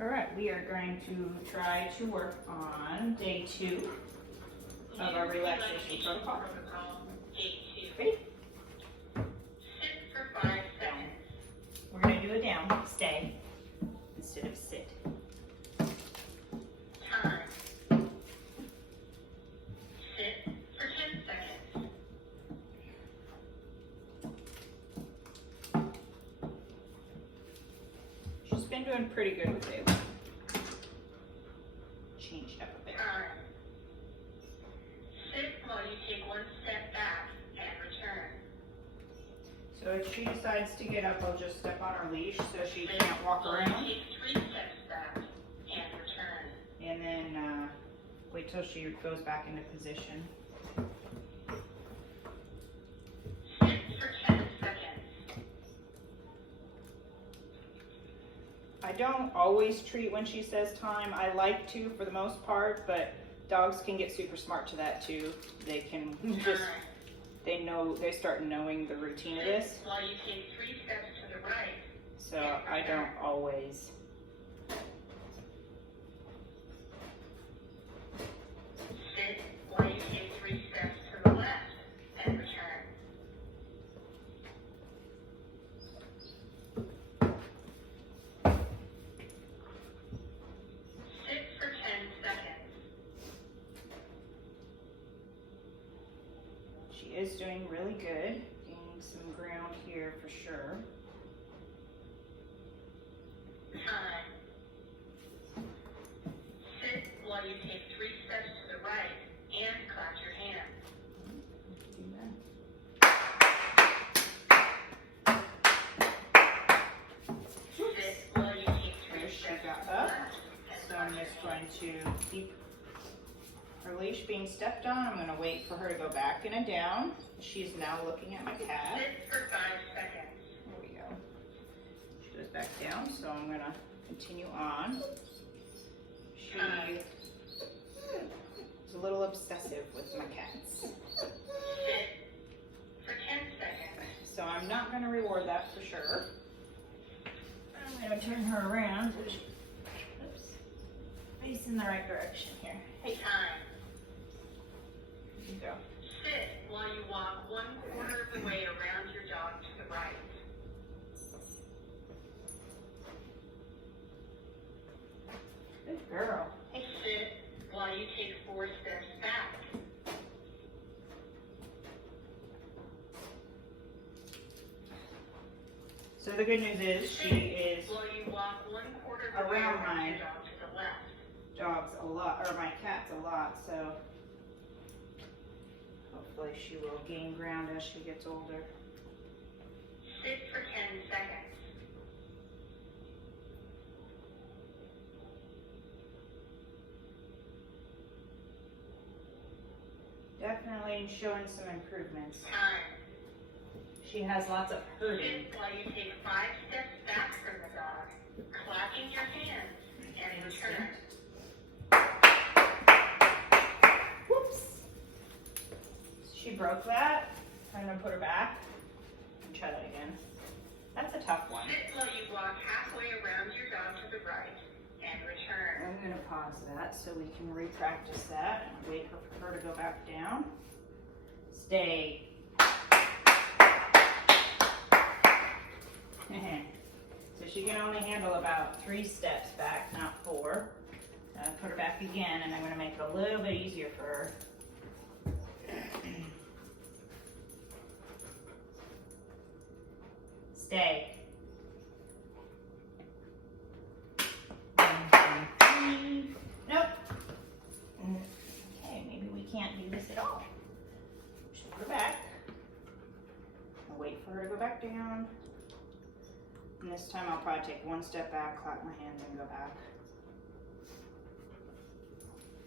All right, we are going to try to work on day 2 of our relaxation protocol. Day 2. Ready? Sit for 5 seconds. We're going to do a down, stay, instead of sit. Time. Sit for 10 seconds. She's been doing pretty good with it. Changed up a bit. Time. Sit while you take 1 step back and return. So if she decides to get up, I'll just step on her leash so she Sit can't walk while around. you take 3 steps back and return. And then wait till she goes back into position. Sit for 10 seconds. I don't always treat when she says time. I like to for the most part, but dogs can get super smart to that too. They can just, they start knowing the routine it is. Sit while you take 3 steps to the right. So I don't always. Sit while you take 3 steps to the left and return. Sit for 10 seconds. She is doing really good. Gaining some ground here for sure. Time. Sit while you take 3 steps to the right and clap your hands. Do that. Sit while you take 3 There she steps got to the up. left and So clap I'm your just going hands. to keep her leash being stepped on. I'm going to wait for her to go back in a down. She's now looking at my cat. Sit for 5 seconds. There we go. She goes back down, so I'm going to continue on. She is a little obsessive with my cats. Sit for 10 seconds. So I'm not going to reward that for sure. I'm going to turn her around. Oops. Facing the right direction here. Hey, Time. you go. Sit while you walk 1/4 of the way around your dog to the right. Good girl. Hey. Sit while you take 4 steps back. So the good news is she is While you walk 1/4 of the way around around my your dog to the left. dogs a lot, or my cats a lot, so hopefully she will gain ground as she gets older. Sit for 10 seconds. Definitely showing some improvements. Time. She has lots of herding. Sit while you take 5 steps back from the dog, clapping your hands and return. Whoops. She broke that. I'm gonna put her back and try that again. That's a tough one. Sit while you walk halfway around your dog to the right and return. I'm gonna pause that so we can re-practice that and wait for her to go back down. Stay. So she can only handle about 3 steps back, not 4. Put her back again, and I'm gonna make it a little bit easier for her. Stay. 1, 2, 3. Nope. Okay, maybe we can't do this at all. Just put her back. I'll wait for her to go back down. And this time I'll probably take 1 step back, clap my hands, and go back.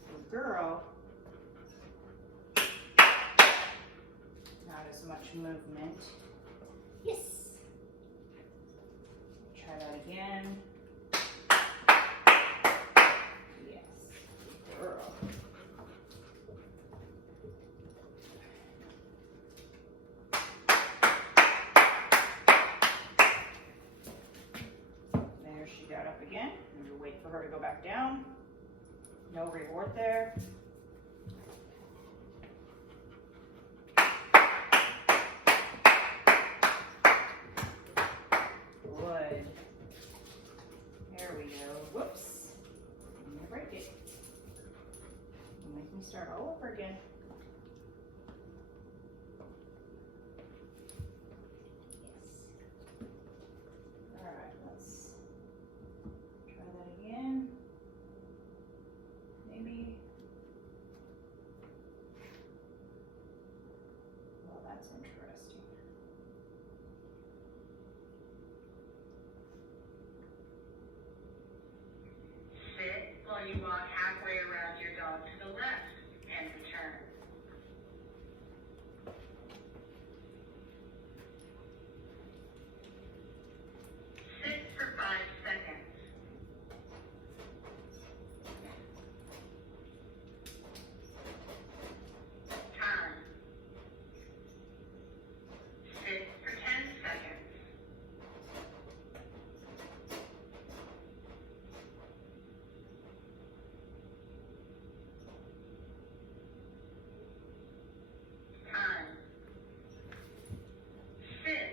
Good girl. Not as much movement. Yes. Try that again. Yes. Good girl. There she got up again. Wait for her to go back down. No reward there. Good. There we go. Whoops. I'm gonna break it. Make me start all over again. Yes. Alright, let's try that again. Maybe. Well, that's interesting. Sit while you walk halfway around your dog to the left and return. Sit for 5 seconds. Time. Sit for 10 seconds. Time. Sit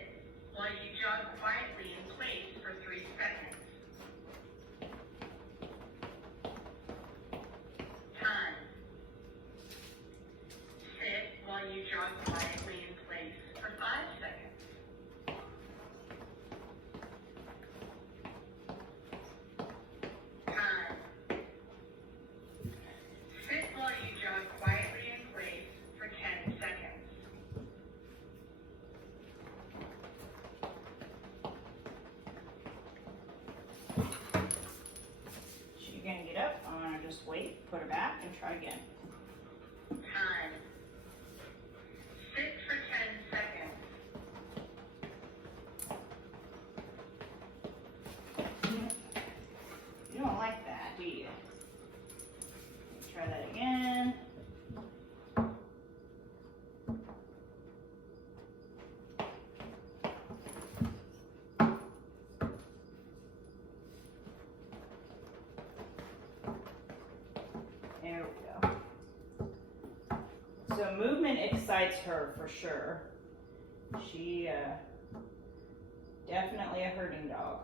while you jog quietly in place for 3 seconds. Time. Sit while you jog quietly in place for 5 seconds. Time. Sit while you jog quietly in place for 10 seconds. She's gonna get up. I'm gonna just wait, put her back, and try again. Time. Sit for 10 seconds. You don't like that, do you? Try that again. There we go. So movement excites her for sure. She definitely a herding dog.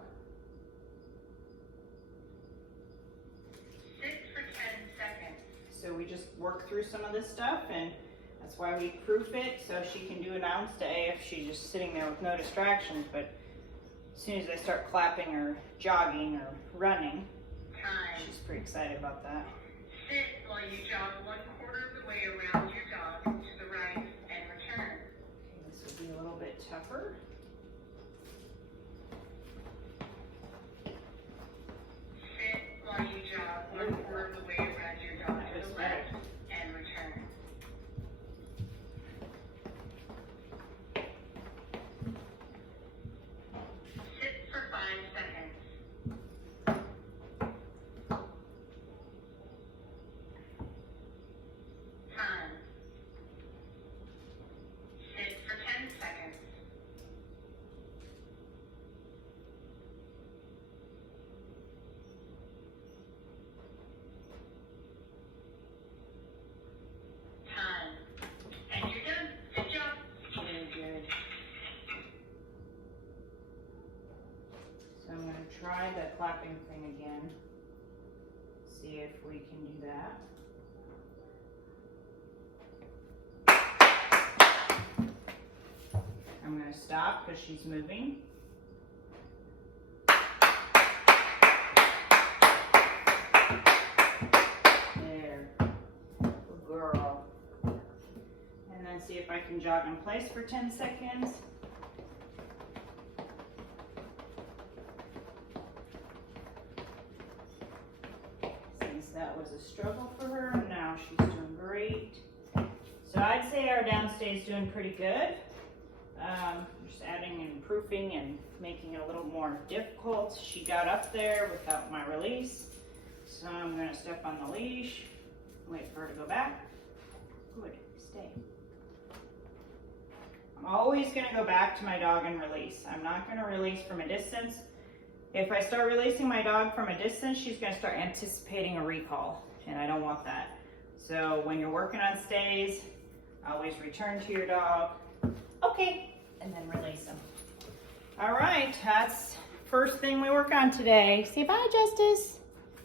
Sit for 10 seconds. So we just work through some of this stuff, and that's why we proof it so she can do an ounce day if she's just sitting there with no distractions. But as soon as they start clapping or jogging or running, Time. she's pretty excited about that. Sit while you jog 1/4 of the way around your dog to the right and return. Okay, this will be a little bit tougher. Sit while you jog 1/4 of the way around your dog to the left and return. Sit for 5 seconds. Time. Sit for 10 seconds. Time. And you're done. Good job. Very good. So I'm going to try the clapping thing again. See if we can do that. I'm going to stop because she's moving. There. Good girl. And then see if I can jog in place for 10 seconds. Since that was a struggle for her, now she's doing great. So I'd say our downstay is doing pretty good. Just adding and proofing and making it a little more difficult. She got up there without my release. So I'm gonna step on the leash, wait for her to go back. Good, stay. I'm always gonna go back to my dog and release. I'm not gonna release from a distance. If I start releasing my dog from a distance, she's gonna start anticipating a recall, and I don't want that. So when you're working on stays, always return to your dog. Okay, and then release them. All right, that's first thing we work on today. Say bye, Justice.